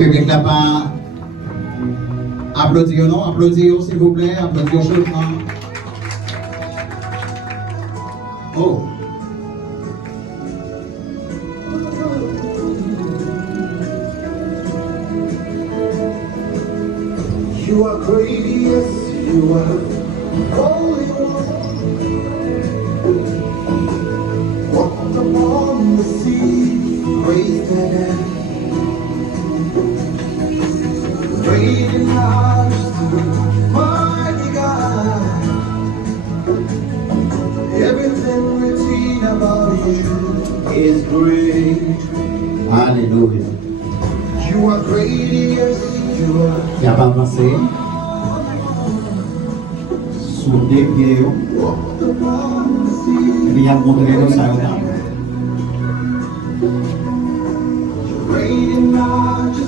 Public là pas. Applaudir, non? Applaudir, s'il vous plaît. Applaudir chaudement. Oh. You are great, yes, you are holy one. Walked upon the sea, raised an hand. Great in majesty, mighty God. Everything written about you is great. Alléluia. You are great, yes, you are. Il n'y a pas avancé. Sous des pieds. Walked upon the sea. Il y a montré le salut.